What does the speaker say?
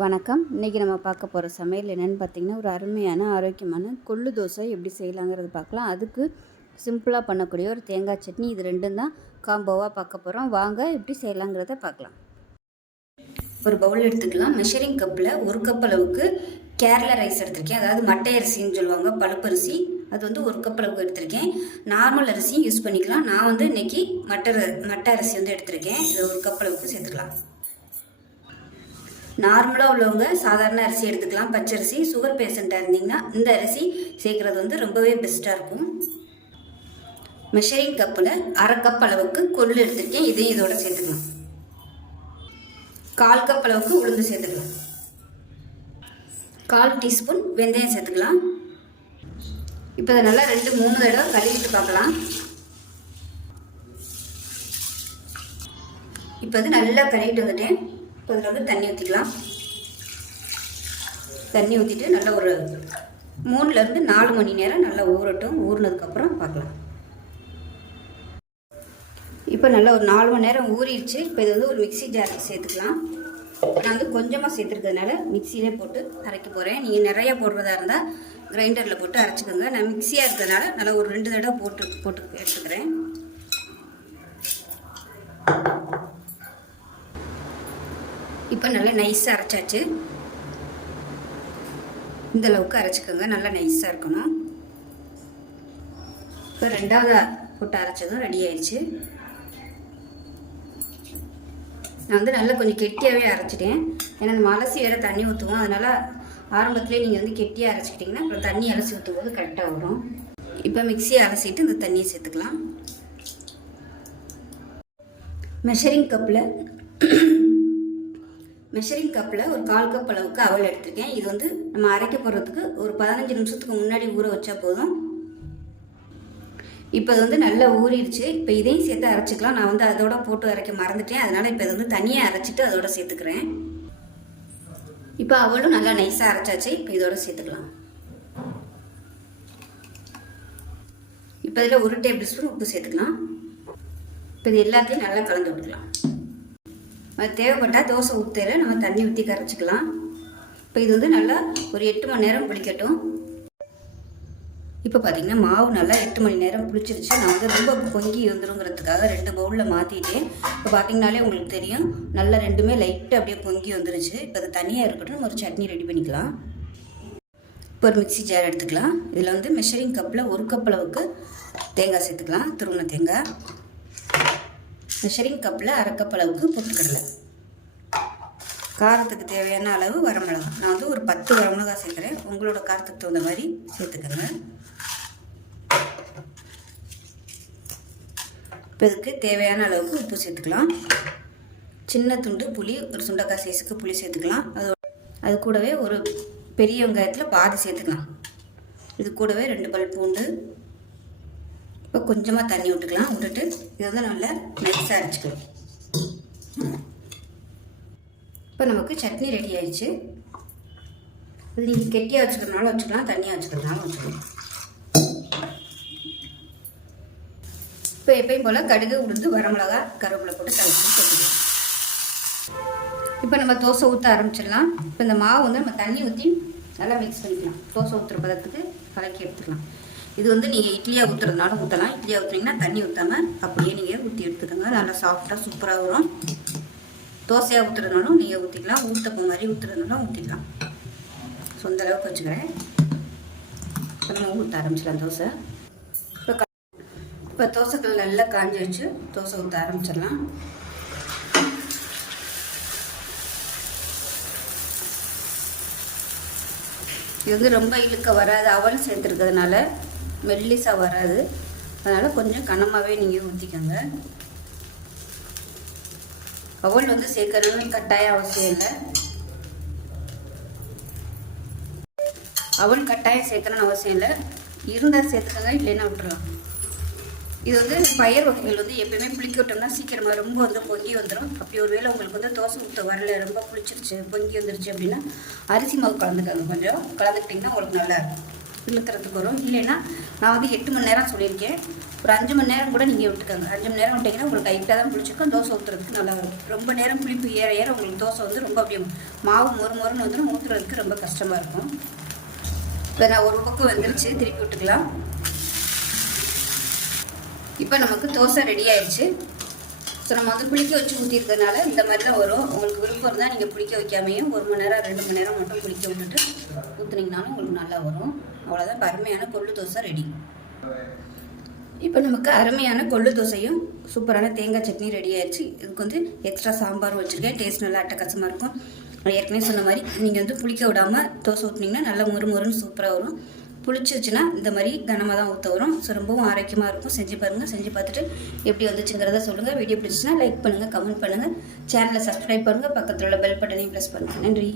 வணக்கம். இன்றைக்கி நம்ம பார்க்க போகிற சமையல் என்னென்னு பார்த்தீங்கன்னா ஒரு அருமையான ஆரோக்கியமான கொள்ளு தோசை எப்படி செய்யலாங்கிறது பார்க்கலாம். அதுக்கு சிம்பிளாக பண்ணக்கூடிய ஒரு தேங்காய் சட்னி இது ரெண்டும் தான் காம்போவாக பார்க்க போகிறோம் வாங்க எப்படி செய்யலாங்கிறத பார்க்கலாம். ஒரு பவுல் எடுத்துக்கலாம். மெஷரிங் கப்பில் ஒரு கப் அளவுக்கு கேரளா ரைஸ் எடுத்திருக்கேன். அதாவது மட்டை அரிசின்னு சொல்லுவாங்க பழுப்பரிசி அது வந்து ஒரு கப் அளவுக்கு எடுத்திருக்கேன். நார்மல் அரிசியும் யூஸ் பண்ணிக்கலாம். நான் வந்து இன்றைக்கி மட்டை மட்டை அரிசி வந்து எடுத்திருக்கேன். இதை ஒரு கப் அளவுக்கு சேர்த்துக்கலாம். நார்மலாக உள்ளவங்க சாதாரண அரிசி எடுத்துக்கலாம். பச்சரிசி சுகர் பேஷண்ட்டாக இருந்தீங்கன்னா இந்த அரிசி சேர்க்குறது வந்து ரொம்பவே பெஸ்ட்டாக இருக்கும். மெஷரிங் கப்பில் அரை கப் அளவுக்கு கொள்ளு எடுத்துருக்கேன். இதையும் இதோட சேர்த்துக்கலாம். கால் கப் அளவுக்கு உளுந்து சேர்த்துக்கலாம். கால் டீஸ்பூன் வெந்தயம் சேர்த்துக்கலாம். இப்போ இதை நல்லா ரெண்டு மூணு தடவை கழுவிட்டு பார்க்கலாம். இப்போ வந்து நல்லா கழுவிட்டு வந்துட்டேன். இப்போ இதில் வந்து தண்ணி ஊற்றிக்கலாம். தண்ணி ஊற்றிட்டு நல்லா ஒரு மூணுலேருந்து நாலு மணி நேரம் நல்லா ஊறட்டும். ஊறினதுக்கப்புறம் பார்க்கலாம். இப்போ நல்லா ஒரு நாலு மணி நேரம் ஊறிடுச்சு. இப்போ இது வந்து ஒரு மிக்ஸி ஜாரில் சேர்த்துக்கலாம். நான் வந்து கொஞ்சமாக சேர்த்துருக்கிறதுனால மிக்சியிலே போட்டு அரைக்க போகிறேன் நீங்கள் நிறையா போடுறதா இருந்தால் கிரைண்டரில் போட்டு அரைச்சிக்கோங்க. நான் மிக்சியாக இருக்கிறதுனால நல்லா ஒரு ரெண்டு தடவை போட்டு போட்டு எடுத்துக்கிறேன். இப்போ நல்லா நைஸாக அரைச்சாச்சு. இந்த அளவுக்கு அரைச்சிக்கோங்க நல்லா நைஸாக இருக்கணும். இப்போ ரெண்டாவது போட்டு அரைச்சதும் ரெடி ஆயிடுச்சு. நான் வந்து நல்லா கொஞ்சம் கெட்டியாகவே அரைச்சிட்டேன். ஏன்னா நம்ம அலசி வேறு தண்ணி ஊற்றுவோம் அதனால் ஆரம்பத்துலேயே நீங்கள் வந்து கெட்டியாக அரைச்சிக்கிட்டிங்கன்னா அப்புறம் தண்ணி அலசி ஊற்றும் போது கரெக்டாக வரும். இப்போ மிக்சியை அலசிட்டு இந்த தண்ணியை சேர்த்துக்கலாம். மெஷரிங் கப்பில் மெஷரிங் கப்பில் ஒரு கால் கப் அளவுக்கு அவல் எடுத்திருக்கேன். இது வந்து நம்ம அரைக்க போடுறதுக்கு ஒரு பதினஞ்சு நிமிஷத்துக்கு முன்னாடி ஊற வச்சா போதும். இப்போ இது வந்து நல்லா ஊறிடுச்சு. இப்போ இதையும் சேர்த்து அரைச்சிக்கலாம். நான் வந்து அதோட போட்டு அரைக்க மறந்துட்டேன். அதனால் இப்போ இது வந்து தனியாக அரைச்சிட்டு அதோட சேர்த்துக்கிறேன். இப்போ அவளும் நல்லா நைஸாக அரைச்சாச்சு. இப்போ இதோட சேர்த்துக்கலாம். இப்போ இதில் ஒரு டேபிள் ஸ்பூன் உப்பு சேர்த்துக்கலாம். இப்போ இது எல்லாத்தையும் நல்லா கலந்து விட்டுக்கலாம். அது தேவைப்பட்டால் தோசை ஊற்றையில் நம்ம தண்ணி ஊற்றி கரைச்சிக்கலாம். இப்போ இது வந்து நல்லா ஒரு எட்டு மணி நேரம் புளிக்கட்டும் இப்போ பார்த்தீங்கன்னா மாவு நல்லா எட்டு மணி நேரம் பிடிச்சிருச்சு நான் வந்து ரொம்ப பொங்கி வந்துருங்கிறதுக்காக ரெண்டு பவுலில் மாற்றிட்டேன் இப்போ பார்த்தீங்கனாலே உங்களுக்கு தெரியும். நல்லா ரெண்டுமே லைட்டாக அப்படியே பொங்கி வந்துருச்சு. இப்போ அது தனியாக இருக்கட்டும். நம்ம ஒரு சட்னி ரெடி பண்ணிக்கலாம். இப்போ ஒரு மிக்ஸி ஜார் எடுத்துக்கலாம். இதில் வந்து மெஷரிங் கப்பில் ஒரு கப் அளவுக்கு தேங்காய் சேர்த்துக்கலாம். துருவன தேங்காய். மெஷரிங் கப்பில் அரைக்கப் அளவுக்கு பொட்டுக்கடலை. காரத்துக்கு தேவையான அளவு வரமிளகா. நான் வந்து ஒரு பத்து வரமிளகா சேர்க்குறேன். உங்களோட காரத்துக்கு தகுந்த மாதிரி சேர்த்துக்கோங்க. இப்போ இதுக்கு தேவையான அளவுக்கு உப்பு சேர்த்துக்கலாம். சின்ன துண்டு புளி ஒரு சுண்டக்காய் சைஸுக்கு புளி சேர்த்துக்கலாம். அது அது கூடவே ஒரு பெரிய வெங்காயத்தில் பாதி சேர்த்துக்கலாம். இது கூடவே ரெண்டு பல் பூண்டு இப்போ கொஞ்சமாக தண்ணி விட்டுக்கலாம் விட்டுட்டு இதை வந்து நல்லா நைஸாக அரைச்சிக்கலாம். இப்போ நமக்கு சட்னி ரெடி ஆயிடுச்சு. இது நீங்கள் கெட்டியாக வச்சுக்கிறதுனால வச்சுக்கலாம் தண்ணியாக வச்சுக்கிறதுனால வச்சுக்கலாம். இப்போ எப்பயும் போல் கடுகு உளுந்து வரமிளகா கருவேப்பிலை போட்டு கலக்கி சேர்த்துக்கலாம் இப்போ நம்ம தோசை ஊற்ற ஆரம்பிச்சிடலாம். இப்போ இந்த மாவு வந்து நம்ம தண்ணி ஊற்றி நல்லா மிக்ஸ் பண்ணிக்கலாம். தோசை ஊற்றுற பதத்துக்கு கலக்கி எடுத்துக்கலாம். இது வந்து நீங்கள் இட்லியாக ஊற்றுறதுனால ஊற்றலாம் இட்லியாக ஊற்றுனீங்கன்னா தண்ணி ஊற்றாமல் அப்படியே நீங்கள் ஊற்றி எடுத்துக்கோங்க. நல்லா சாஃப்டாக சூப்பராக வரும். தோசையாக ஊற்றுறதுனாலும் நீங்கள் ஊற்றிக்கலாம் ஊற்றப்போ மாதிரி ஊற்றுறதுனாலும் ஊற்றிக்கலாம் சொந்த அளவுக்கு வச்சுக்கிறேன். இப்போ நம்ம ஊற்ற ஆரம்பிச்சிடலாம் தோசை. இப்போ க- இப்போ தோசைக்கல் நல்லா காஞ்சி வச்சு தோசை ஊற்ற ஆரம்பிச்சிடலாம். இது வந்து ரொம்ப இழுக்க வராது. அவல் சேர்த்துருக்கிறதுனால மெல்லிசாக வராது. அதனால் கொஞ்சம் கனமாகவே நீங்கள் ஊற்றிக்கோங்க அவள் வந்து சேர்க்கறதுன்னு கட்டாயம் அவசியம் இல்லை. அவள் கட்டாயம் சேர்க்கணும்னு அவசியம் இல்லை. இருந்தால் சேர்த்துக்கோங்க இல்லைன்னா விட்டுருலாம் இது வந்து பயிர் வகைகள் வந்து எப்பயுமே புளிக்க விட்டோம்னா சீக்கிரமாக ரொம்ப வந்து பொங்கி வந்துடும் அப்படி ஒரு வேளை உங்களுக்கு வந்து தோசை ஊற்ற வரல ரொம்ப புளிச்சிருச்சு பொங்கி வந்துருச்சு அப்படின்னா அரிசி மாவு கலந்துக்கோங்க கொஞ்சம். கலந்துக்கிட்டிங்கன்னா உங்களுக்கு நல்லாயிருக்கும் இழுக்கிறதுக்கு வரும் இல்லைன்னா நான் வந்து எட்டு மணி நேரம் சொல்லியிருக்கேன். ஒரு அஞ்சு மணி நேரம் கூட நீங்கள் விட்டுக்கோங்க. அஞ்சு மணி நேரம் விட்டிங்கன்னா உங்களுக்கு டைட்டாக தான் புளிச்சிருக்கும் தோசை ஊற்றுறதுக்கு நல்லா வரும் ரொம்ப நேரம் புளிப்பு ஏற ஏற உங்களுக்கு தோசை வந்து ரொம்ப அப்படியே மாவு மொறு மொறுன்னு வந்துடும் ஊற்றுறதுக்கு ரொம்ப கஷ்டமாக இருக்கும். இப்போ நான் ஒரு பக்கம் வந்துருச்சு. திருப்பி விட்டுக்கலாம். இப்போ நமக்கு தோசை ரெடி ஆயிடுச்சு ஸோ நம்ம வந்து புளிக்க வச்சு ஊற்றிருக்கிறதுனால இந்த மாதிரிலாம் வரும். உங்களுக்கு விருப்பம் இருந்தால் நீங்கள் புளிக்க வைக்காமையும் ஒரு மணி நேரம் ரெண்டு மணி நேரம் மட்டும் புளிக்க விட்டுட்டு ஊற்றுனீங்கனாலும் உங்களுக்கு நல்லா வரும். அவ்வளோதான் அருமையான கொள்ளு தோசை ரெடி இப்போ நமக்கு அருமையான கொள்ளு தோசையும் சூப்பரான தேங்காய் சட்னி ரெடி ஆயிடுச்சு. இதுக்கு வந்து எக்ஸ்ட்ரா சாம்பாரும் வச்சுருக்கேன். டேஸ்ட் நல்லா அட்டகாசமாக இருக்கும். ஏற்கனவே சொன்ன மாதிரி நீங்கள் வந்து புளிக்க விடாமல் தோசை ஊற்றினீங்கன்னா நல்லா முறுமுறுன்னு சூப்பராக வரும். புளிச்சிருச்சுன்னா இந்த மாதிரி கனமாக தான் ஊற்ற வரும். ஸோ ரொம்பவும் ஆரோக்கியமாக இருக்கும். செஞ்சு பாருங்கள் செஞ்சு பார்த்துட்டு எப்படி வந்துச்சுங்கிறத சொல்லுங்கள் வீடியோ பிடிச்சிச்சுன்னா லைக் பண்ணுங்கள் கமெண்ட் பண்ணுங்கள் சேனலை சப்ஸ்கிரைப் பண்ணுங்கள் பக்கத்தில் உள்ள பெல் பட்டனையும் ப்ரெஸ் பண்ணுங்கள் நன்றி.